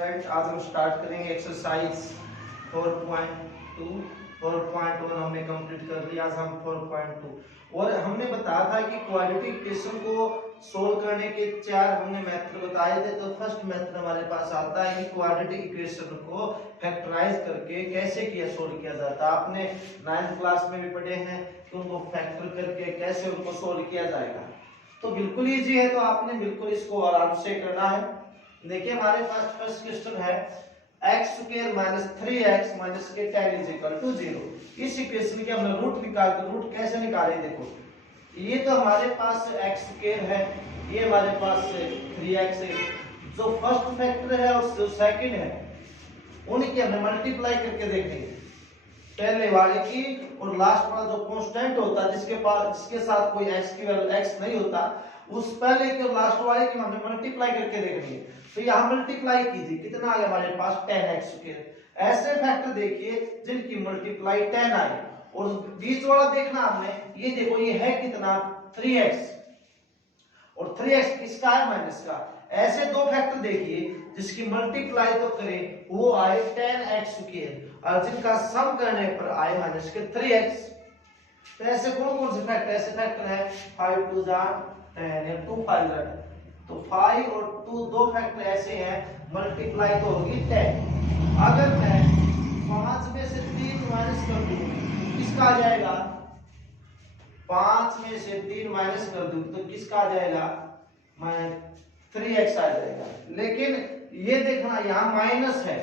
Student, आज हम start करेंगे एक्सरसाइज 4.2। 4.1 हमने कंप्लीट कर लिया। आज हम 4.2 और हमने बताया था कि क्वाड्रेटिक इक्वेशन को सोल्व करने के चार हमने मेथड बताए थे। तो फर्स्ट मेथड हमारे पास आता है कि क्वाड्रेटिक इक्वेशन को फैक्टराइज करके कैसे सोल्व किया जाता है। आपने 9th क्लास में भी पढ़े हैं कि उनको फैक्टर करके कैसे उनको सोल्व किया जाएगा। तो बिल्कुल इजी है, तो आपने बिल्कुल इसको आराम से करना है। देखिए हमारे पास फर्स्ट क्वेश्चन है x square minus 3x minus के 10 इज इक्वल टू 0। इस इक्वेशन के हमने रूट निकाल, तो रूट कैसे निकाले देखो। ये तो हमारे पास x स्क्वायर है, ये हमारे पास 3x है। जो फर्स्ट फैक्टर है और जो सेकंड है उनकी हमने मल्टीप्लाई करके देखेंगे, पहले वाले की और लास्ट वाला जो कांस्टेंट होता है जिसके साथ कोई x की वैल्यू x नहीं होता, उस पहले के और लास्ट वाले की हमने मल्टीप्लाई करके देखनी है। तो यहां मल्टीप्लाई कीजिए, कितना आ गया हमारे पास 10x स्क्वायर। ऐसे फैक्टर देखिए जिनकी मल्टीप्लाई 10 आई और बीच वाला देखना आपने, ये देखो ये है कितना 3x और 3x किसका है माइनस का। ऐसे दो फैक्टर देखिए जिसकी मल्टीप्लाई तो करें वो आए 10x स्क्वायर और जिनका सम करने पर आए माइनस के 3x। तो ऐसे कौन कौन से फैक्टर, ऐसे फैक्टर है 5 2 10 या 2 5 10। तो 5 और 2 दो फैक्टर ऐसे हैं, मल्टीप्लाई तो होगी 10। अगर मैं 5 में से 3 माइनस कर दूं किसका आ जाएगा, 5 में से 3 माइनस कर दूं तो किसका आ जाएगा 3x आ जाएगा। लेकिन ये देखना यहाँ माइनस है,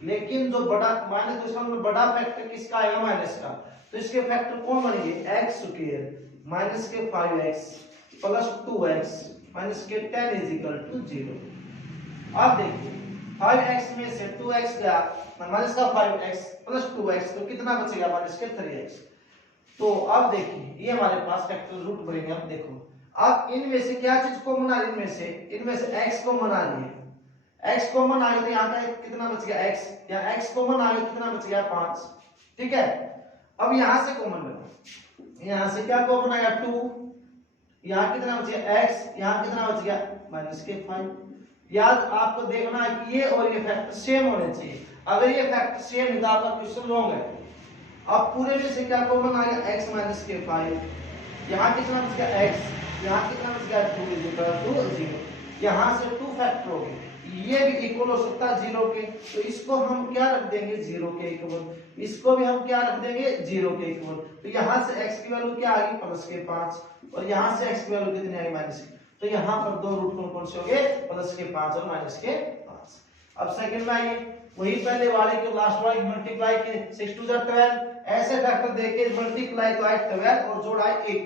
लेकिन जो बड़ा माइनस दूसरा बड़ा फैक्टर किसका आएगा माइनस का। तो इसके फैक्टर कौन बनेंगे x स्क्वायर माइनस के 5x प्लस 2x माइनस के 10 इज इक्वल टू 0। अब देखिए 5x में से 2x गया माइनस का 5x प्लस 2x तो कितना बचेगा माइनस के 3x। तो अब देखिए ये हमारे पास फैक्टर रूट बनेंगे। अब देखो अब इनमें से क्या चीज कॉमन आ रही, इनमें से x कॉमन आ रही है। x कॉमन आ गया तो यहाँ का कितना बच गया x, या x कॉमन आ गया कितना बच गया 5। ठीक है, अब यहां से कॉमन लो, यहां से क्या कॉमन आया 2, यहाँ कितना बच गया x, यहाँ कितना बच गया माइनस के 5। याद आपको देखना है कि ये और ये फैक्टर सेम होने चाहिए। अगर ये फैक्टर सेम है तो आपका क्वेश्चन रॉन्ग है। अब पूरे में से क्या कॉमन आ गया x माइनस के 5, यहाँ कितना बच गया x, यहाँ कितना बच गया 2 इज इक्वल टू 0। यहाँ से 2 फैक्टर हो गए, ये भी इक्वल हो सकता है 0 के, तो इसको हम क्या रख देंगे 0 के इक्वल, इसको भी हम क्या रख देंगे 0 के इक्वल। तो यहाँ से x की वैल्यू क्या आ गई प्लस के 5 और यहाँ से x की वैल्यू कितनी आई माइनस की। तो यहाँ पर दो रूट कौन कौन से हो गए प्लस के 5 और माइनस के 5। अब सेकंड में आइए, वही पहले वाले के लास्ट वाले मल्टीप्लाई के 6 2 12। ऐसे फैक्टर देके मल्टीप्लाई तो आए 12 और जोड़ आए 1।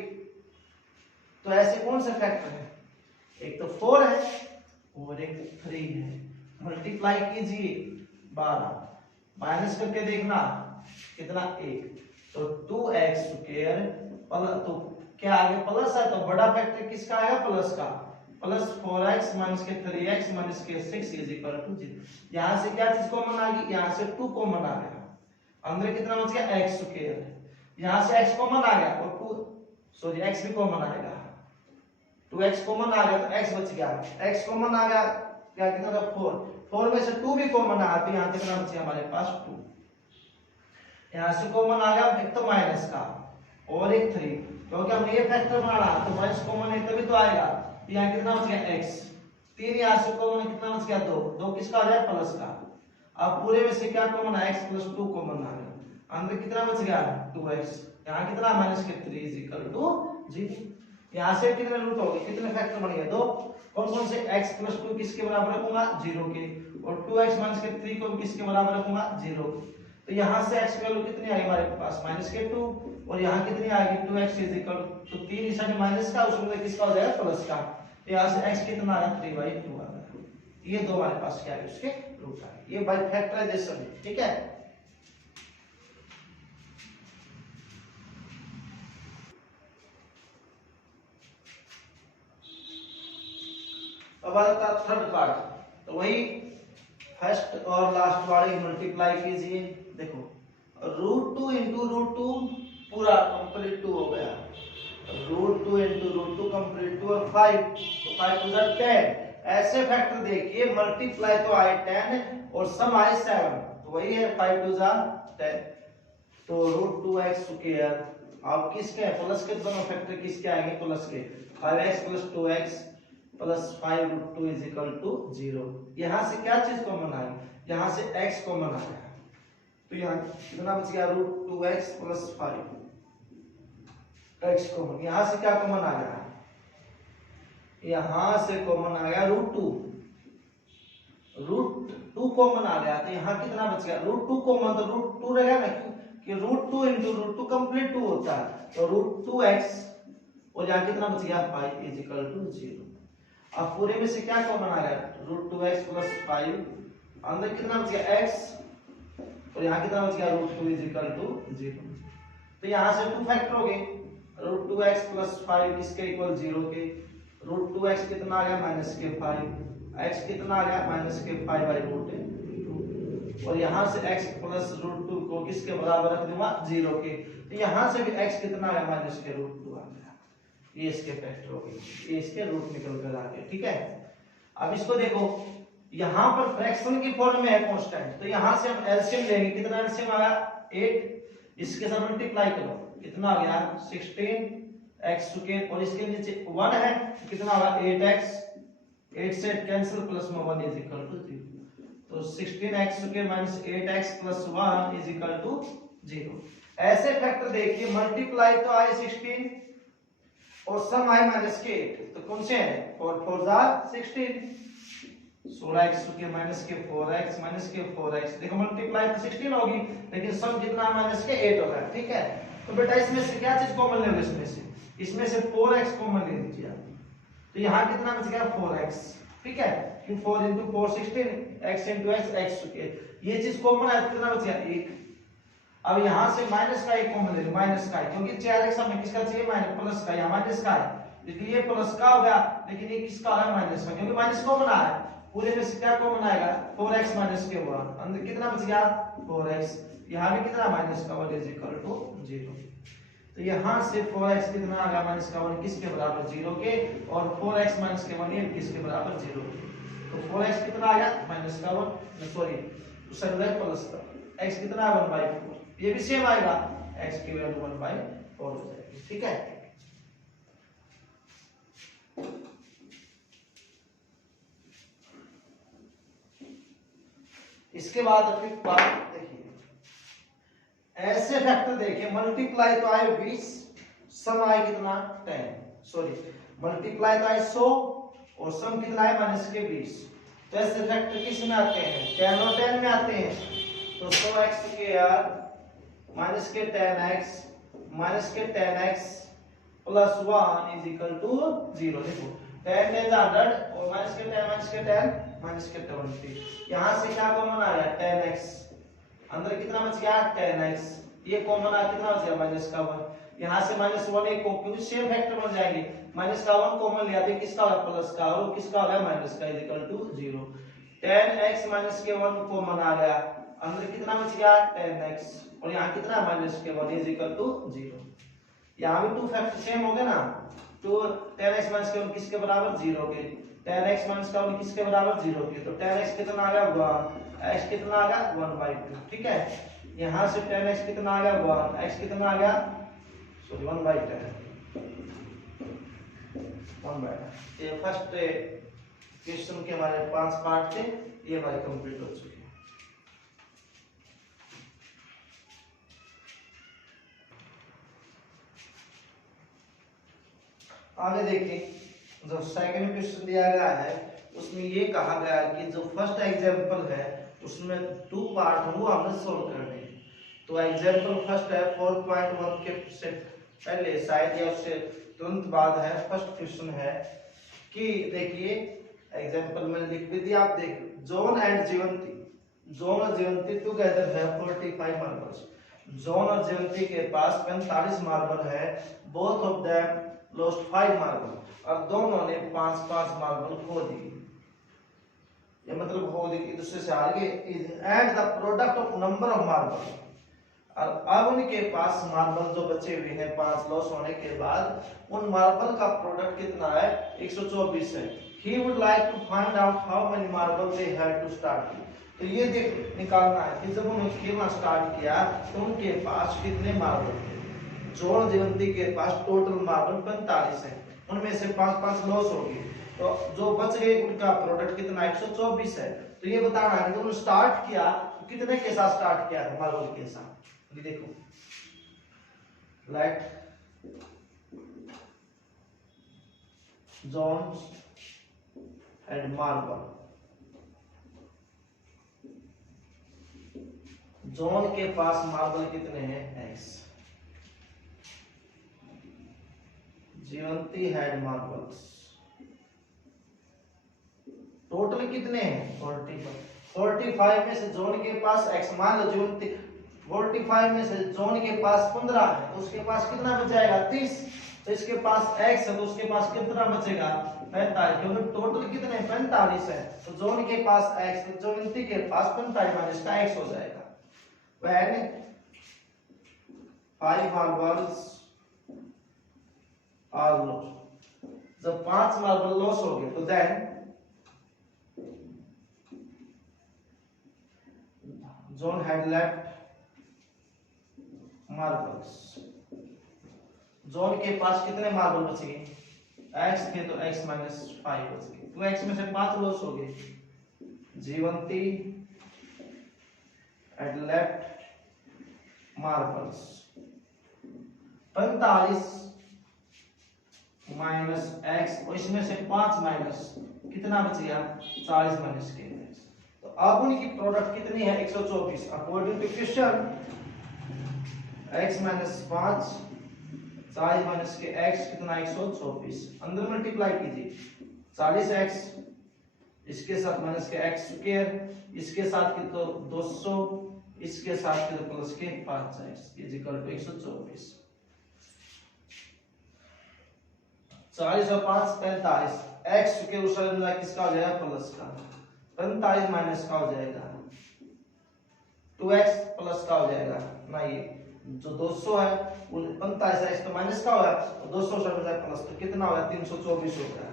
तो ऐसे कौन से फैक्टर है, एक तो 4 है और एक 3 है। मल्टीप्लाई कीजिए 12 माइनस करके देखना कितना 1। तो 2x स्क्वायर तो क्या आगे प्लस है, तो बड़ा फैक्टर किसका आएगा प्लस का, प्लस 4x माइनस के 3x माइनस के 6 इज इक्वल टू 0। यहां से क्या चीज कॉमन आ गई, यहां से 2 कॉमन आ गया, अंदर कितना बच गया x स्क्वायर, यहां से x कॉमन आ गया और 2 सॉरी x भी कॉमन आएगा, 2x कॉमन आ गया तो x बच गया, x कॉमन आ गया क्या कितना था 4 में से 2 भी कॉमन आ गया, यहां कितना बच गया हमारे पास 2। यहां से कॉमन आ गया एक तो माइनस का और एक 3, क्योंकि हमने ये फैक्टर बना रहा तो माइनस कॉमन है तभी तो आएगा। यहां कितना बच गया x, 3 यहां से कॉमन कितना बच गया 2 किसका आ गया प्लस का। अब पूरे में से क्या कॉमन है x प्लस 2 कॉमन आ गया, अंदर कितना बच गया 2x, यहां कितना माइनस के 3 इज इक्वल टू 0। यहां से कितने रूट हो गए, कितने फैक्टर बन गए 2। कौन कौन से x प्लस 2 किसके बराबर रखूंगा 0 के, और 2x माइनस के 3 को किसके बराबर रखूंगा 0 के। तो यहां से x की वैल्यू कितनी आई हमारे पास माइनस के 2 और यहां कितनी आएगी 2x इज इक्वल तो 3 इस साइड माइनस का उसमें किसका हो जाएगा प्लस का। तो यहां से x कितना आ रहा 3/2 आ रहा। ये दो हमारे पास क्या है उसके रूट आ गए, ये बाय फैक्टराइजेशन। ठीक है, अब आता है थर्ड पार्ट। तो वही फर्स्ट और लास्ट वाले मल्टीप्लाई कीजिए। देखो √2 इंटू √2 पूरा कंप्लीट 2 हो गया, √2 इंटू √2 कंप्लीट 2 और 5 तो 5 2 10। ऐसे फैक्टर देखिए मल्टीप्लाई तो आए 10 और सम आए 7, तो वही है 5 2 10। तो √2x², अब किसके है प्लस के, दोनों फैक्टर किसके आएंगे प्लस के, 5x + 2x + 5√2 = 0। यहां से क्या चीज कॉमन आई, यहां से x कॉमन आया, तो यहाँ कितना बच गया √2x + 5x कॉमन। यहां से क्या कॉमन आ गया, यहां से कॉमन आ गया √2 कॉमन आ गया, तो यहाँ कितना बच गया √2 कॉमन, तो √2 रहेगा ना, कि √2 × √2 कंप्लीट 2 होता है, तो √2x और यहाँ कितना बच गया 5 = 0। अब पूरे में से क्या कॉमन आ गया √2x + 5, अंदर कितना बच गया x और यहाँ कितना बच गया √2 = 0। तो यहाँ से 2 फैक्टर हो गए, √2x + 5 इसके इक्वल 0 के, √2x कितना आ गया -5, x कितना आ गया -5/√2, और यहाँ से x + √2 को किसके बराबर रख दूंगा 0 के, तो यहाँ से भी x कितना आ गया -√2 आ गया। ये इसके फैक्टर हो गए, ये इसके रूट निकल कर आ गए, ठीक है। अब इसको देखो, यहाँ पर फ्रैक्शन की फॉर्म में है कांस्टेंट, तो यहाँ से हम एलसीएम लेंगे, कितना एलसीएम आ गया 8, इसके साथ मल्टीप्लाई करो कितना आ गया 16x², और इसके नीचे 1 है कितना होगा 8x, 8 से कैंसिल प्लस में 1 = 0, तो 16x² - 8x + 1 = 0। ऐसे फैक्टर देखिए मल्टीप्लाई तो आए 16 और सम आए -8, तो कौन से हैं 4 4 16, 16x² - 4x - 4x, देखो मल्टीप्लाई तो 16 होगी लेकिन सम कितना -8 होगा, ठीक है। तो बेटा इसमें से क्या चीज कॉमन ले लो, इसमें से 4x कॉमन ले लीजिए, तो यहाँ कितना बच गया 4x, ठीक है, कि 4 × 4 16, x × x, ये चीज कॉमन है, कितना बच गया 1। अब यहाँ से माइनस का एक कॉमन ले लो, माइनस का, क्योंकि 4x हमें किसका चाहिए प्लस का, यहाँ माइनस का है, इसलिए ये प्लस का हो गया, लेकिन ये किसका है माइनस का, क्योंकि माइनस कॉमन आया है। पूरे में से क्या कॉमन आएगा 4x - के 1, अंदर कितना बच गया 4x, यहाँ भी कितना -1 = 0, तो यहाँ से 4x कितना आ गया -1 किसके बराबर 0 के, और 4x - के 1 ये किसके बराबर 0 के, तो 4x कितना आ गया -1, सॉरी प्लस का, x कितना 1/4, ये भी सेम आएगा, x की वैल्यू 1/4 हो जाएगी, ठीक है। इसके बाद फिर बात देखिए, ऐसे फैक्टर देखिए मल्टीप्लाई तो आए 20, सम आए कितना 10, सॉरी मल्टीप्लाई तो आए 100 और सम कितना है -20, तो ऐसे फैक्टर किस में आते हैं 10 और 10 में आते हैं, तो 100x² -10x -10x + 1 = 0, देखो 10 10 100 और -10 -20, यहाँ से क्या कॉमन आ गया 10x, अंदर कितना बच गया 10x, ये कॉमन आ कितना बच गया -1, यहाँ से -1 एक क्योंकि सेम फैक्टर बन जाएंगे, -1 कॉमन लिया तो किसका होगा प्लस का, और किसका होगा माइनस का = 0, 10x - के 1 कॉमन आ गया, अंदर कितना बच गया 10x, और यहाँ कितना -1 = 0। यहाँ भी 2 फैक्टर सेम हो गए ना, तो 10x - के 1 किसके बराबर 0 के, 10x - का 1 किसके बराबर 0 के, तो 10x कितना आ गया 1, x कितना आ गया 1/2, ठीक है। यहाँ से 10x कितना आ गया 1, x कितना आ गया सॉरी 1/10, 1/10। ये फर्स्ट क्वेश्चन के हमारे 5 पार्ट थे, ये हमारे कंप्लीट हो चुके हैं। आगे देखिए, जो सेकंड क्वेश्चन दिया गया है उसमें ये कहा गया कि जो फर्स्ट एग्जांपल है उसमें 2 पार्ट वो हमने सोल्व करने हैं। तो एग्जांपल फर्स्ट है 4.1 के से पहले शायद या उससे तुरंत बाद है, फर्स्ट क्वेश्चन है कि देखिए एग्जांपल में लिख भी दिया, आप देख जॉन और जयंती टुगेदर है 45 मार्बल्स, जॉन और जयंती के पास 45 मार्बल है, both of them lost 5 marble, और दोनों ने 5-5 मार्बल खो दिए, ये मतलब खो दिए एक दूसरे से हार गए, and the product of number of marble, और अब उनके पास मार्बल जो बचे हुए हैं 5 लॉस होने के बाद, उन मार्बल का प्रोडक्ट कितना है 124 है, he would like to find out how many marbles they had to start with. तो ये देख निकालना है कि जब उन्होंने खेलना स्टार्ट किया तो उनके पास कितने मार्बल थे। जॉन जीवंती के पास टोटल मार्बल 45 है, उनमें से 5-5 लॉस हो गए, तो जो बच गए उनका प्रोडक्ट कितना 124 है। तो ये बताना है कि उन्होंने स्टार्ट किया तो कितने के साथ स्टार्ट किया था, मार्बल के साथ। ये देखो let John and marble, John के पास मार्बल कितने हैं x, Jeevanti had marbles total कितने हैं 45 में से जॉन के पास x, मान लो जीवंती 45 में से जॉन के पास 15 है तो उसके पास कितना बच जाएगा 30, तो इसके पास x है तो उसके पास कितना बचेगा 45, क्योंकि टोटल कितने 45 है तो जॉन के पास x, तो जीवंती के पास 45 माइनस का x हो जाएगा। when 5 marbles are lost, जब 5 मार्बल लॉस हो गए तो then John had left marbles, John के पास कितने मार्बल बच गए x थे तो x माइनस 5 बच गए, तो x में से 5 लॉस हो गए। जीवंती had left marbles 45 minus x, और इसमें से 5 माइनस कितना बच गया 40 माइनस के x, तो अब उनकी प्रोडक्ट कितनी है 124। According to question x minus 5 40 minus के x कितना 124, अंदर मल्टीप्लाई कीजिए 40x इसके साथ माइनस के x स्क्वायर, इसके साथ की तो 200, इसके साथ के प्लस के 5x इज इक्वल टू 124। 40 और 5 45, x के उस साइड किसका हो जाएगा प्लस का, 45 माइनस का हो जाएगा 2x प्लस का हो जाएगा ना, ये जो 200 है 45 है तो माइनस का होगा, तो 200 से बजाय प्लस, तो कितना होगा 324 होगा।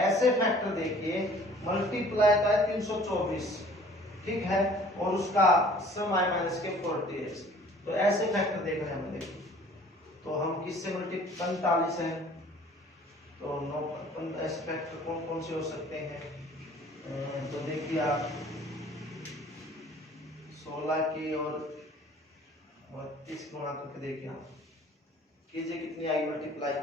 ऐसे फैक्टर देखिए मल्टीप्लाई का है 324, ठीक है, और उसका सम i माइनस के 48, तो ऐसे फैक्टर देख रहे हैं हमें। देखो तो हम किससे मल्टीप्लाई 45 है तो 9 ऐसे फैक्टर कौन कौन से हो सकते हैं, तो देखिए आप 16 की और 32 गुणा करके देखिए आप कीजिए कितनी आएगी मल्टीप्लाई,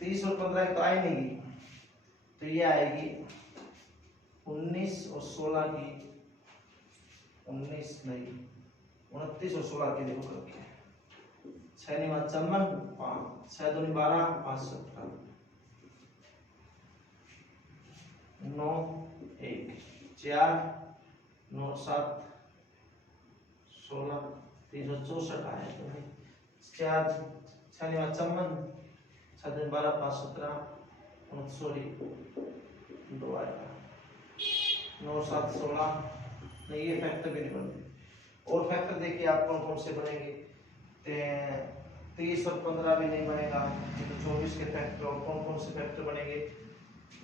तीस और 15 तो आई नहीं, तो ये आएगी 19 और 16 की 19 नहीं 29 और 16 की देखो करके 6 नहीं 54 5 6 2 12 5 17 9 1 4 9 7 16 364 आया तो नहीं 4 6 नहीं 55 7 12 5 17 सॉरी 2 आएगा 9 7 16 नहीं, ये फैक्टर भी नहीं बनते। और फैक्टर देखिए आप कौन कौन से बनेंगे, 30 और 15 भी नहीं बनेगा, तो 24 के फैक्टर और कौन कौन से फैक्टर बनेंगे,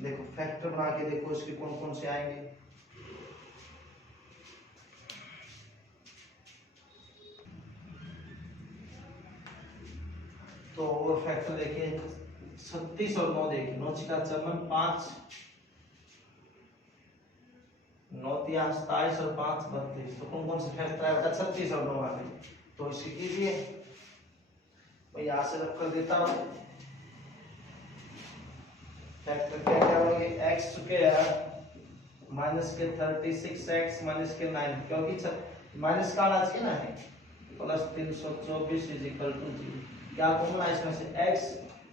देखो फैक्टर बना के देखो इसके कौन कौन से आएंगे। तो और फैक्टर देखिए 36 और 9 देखिए 9 का 5 9 3 27 और 5 32, तो कौन कौन से फैक्टर है बेटा 36 और 9 आ गए, तो इसे कीजिए मैं यहां से रख कर देता हूं। फैक्टर क्या क्या होंगे x स्क्वायर माइनस के 36x माइनस के 9, क्योंकि माइनस का आना चाहिए ना है, प्लस 324 इज इक्वल टू 0, क्या कॉमन है इसमें से x,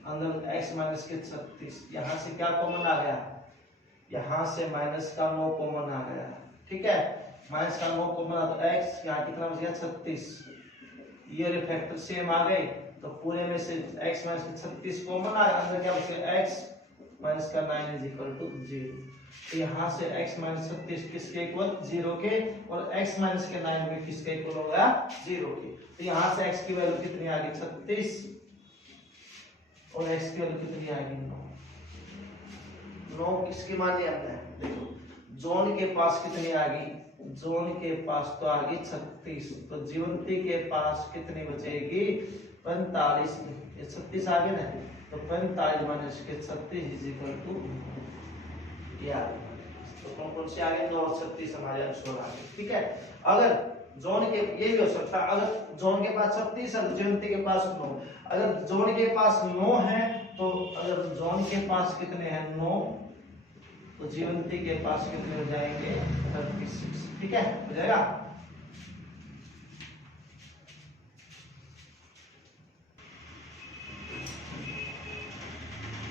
अंदर x माइनस के 36, यहाँ से क्या कॉमन आ गया, यहाँ से माइनस का 9 कॉमन आ गया, ठीक है, माइनस का 9 कॉमन आ तो x यहाँ कितना बच गया 36, ये फैक्टर सेम आ गए, तो पूरे में से x माइनस के 36 कॉमन आ, अंदर क्या बच गया x माइनस का 9 इज इक्वल टू 0। तो यहाँ से x माइनस 36 किसके इक्वल 0 के, और x माइनस के 9 में किसके इक्वल होगा 0 के। तो यहाँ से x की वैल्यू कितनी आ गई 36 और x की वैल्यू कितनी आ गई 9 किसकी मान लिया हमने। देखो जोन के पास कितनी आ गई, जोन के पास तो आ गई 36, तो जीवंती के पास कितनी बचेगी 45। ये 36 आ गया ना, तो 45 माइनस के 36 इज इक्वल टू यार, तो कौन से आ गए 9 और 36 हमारे आंसर आ गए। ठीक है, अगर जोन के ये भी हो सकता है, अगर जोन के पास 36 है जीवंती के पास 9, अगर जोन के पास 9 है तो अगर जोन के पास कितने हैं 9, तो जीवंती के पास कितने हो जाएंगे 36। ठीक है, हो जाएगा।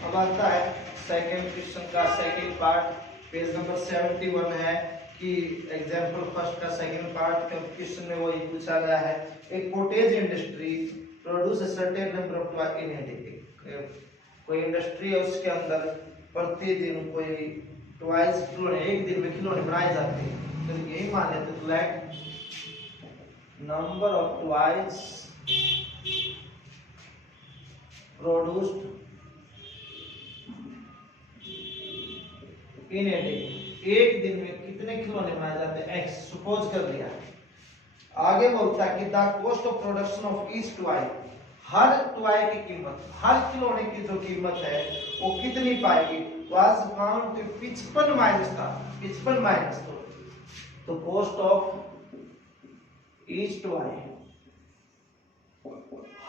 अब आता है सेकंड क्वेश्चन का सेकंड पार्ट, पेज नंबर 71 है कि एग्जांपल फर्स्ट का सेकंड पार्ट का क्वेश्चन में वही पूछा गया है। एक cottage industry produce a certain number of toy in a day. कोई इंडस्ट्री है, उसके अंदर प्रतिदिन कोई टॉयज खिलौने एक दिन में खिलौने बनाए जाते हैं। तो यही मान लेते हैं let number of toys produced in a day, एक दिन में कितने खिलौने बनाए जाते हैं x सपोज कर लिया। आगे बोलता है कि the cost of production of each toy, her toy की कीमत, हर खिलौने की जो कीमत है वो कितनी पाएगी, वाज फाउंड टू 55 माइनस था, 55 माइनस। तो कॉस्ट ऑफ ईच टॉय,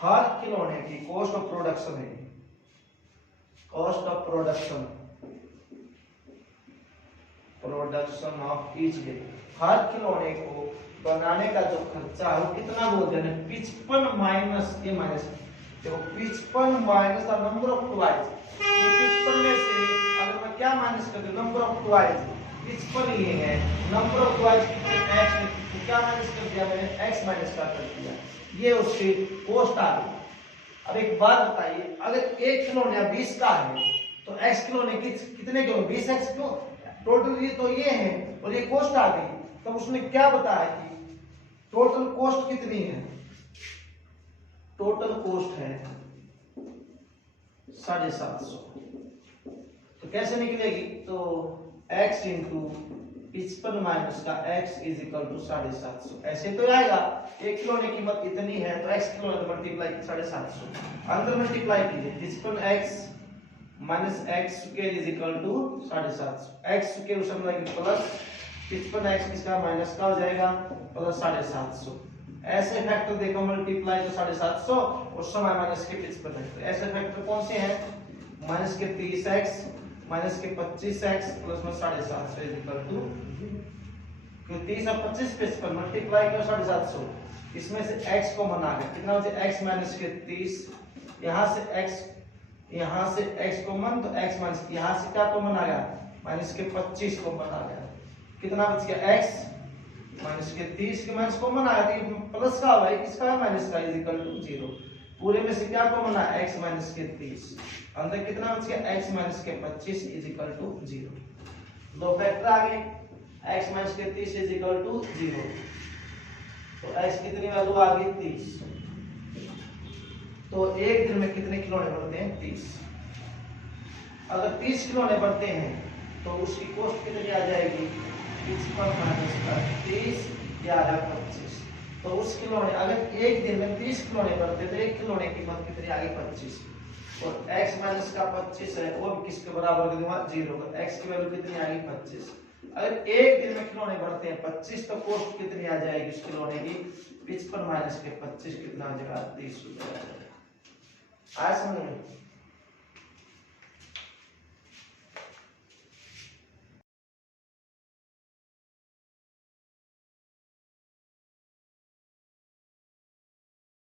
हर खिलौने की कॉस्ट ऑफ प्रोडक्शन है, cost of production of each day, हर खिलौने को बनाने का जो खर्चा है वो कितना बोलते हैं 55 माइनस ये माइनस, देखो 55 minus the number of toys. 55 में से अगर मैं क्या माइनस कर दूं नंबर ऑफ टॉयज, 55 ये है, नंबर ऑफ टॉयज x में तो क्या माइनस कर दिया मैंने x माइनस का कर दिया, ये उसकी कॉस्ट आ गई। अब एक बात बताइए, अगर एक खिलौना 20 का है तो x खिलौने कितने के 20x क्यों, टोटल ये तो ये है और ये कॉस्ट आ गई। तो उसने क्या बताया कि टोटल कॉस्ट कितनी है, टोटल कॉस्ट है 750। तो कैसे निकलेगी, तो x इंटू 55 माइनस का x इज इक्वल टू 750, ऐसे तो आएगा। एक खिलौने की कीमत इतनी है तो x खिलौने मल्टीप्लाई 750, अंदर मल्टीप्लाई कीजिए 55x minus x square is equal to 750, x square उस समय प्लस 55x किसका माइनस का हो जाएगा प्लस 750। ऐसे फैक्टर देखो मल्टीप्लाई तो 750 और समय माइनस के 55। ऐसे फैक्टर कौन से हैं, माइनस के 30x माइनस के 25x प्लस में 750 इज इक्वल टू, क्योंकि 30 और 25 55 मल्टीप्लाई करो 750, इसमें से x को बना के कितना हो जाए x माइनस के 30, यहाँ से x कॉमन तो x माइनस, यहाँ से क्या कॉमन आ गया माइनस के 25 कॉमन आ गया, कितना बच गया x माइनस के 30 के माइनस कॉमन आया तो प्लस का हुआ है, किसका माइनस का इज इक्वल टू 0। पूरे में से क्या कॉमन आया x माइनस के 30, अंदर कितना बच गया x माइनस के 25 इज इक्वल टू 0। दो फैक्टर आ गए, x माइनस के 30 इज इक्वल टू 0, तो x कितनी वैल्यू आ गई 30। तो एक दिन में कितने खिलौने बनते हैं 30। अगर 30 खिलौने बनते हैं तो उसकी कॉस्ट कितनी आ जाएगी 55 माइनस 30 या 25। तो उस खिलौने अगर एक दिन में 30 खिलौने बनते तो एक खिलौने की कीमत कितनी आ गई 25, और x माइनस का 25 है वो किसके बराबर कर दूंगा 0 का, x की वैल्यू कितनी आ गई 25। अगर एक दिन में खिलौने बढ़ते हैं 25 तो कॉस्ट कितनी आ जाएगी उस खिलौने की 55 माइनस के 25 कितना आ जाएगा 30 रुपए। आया समझ में।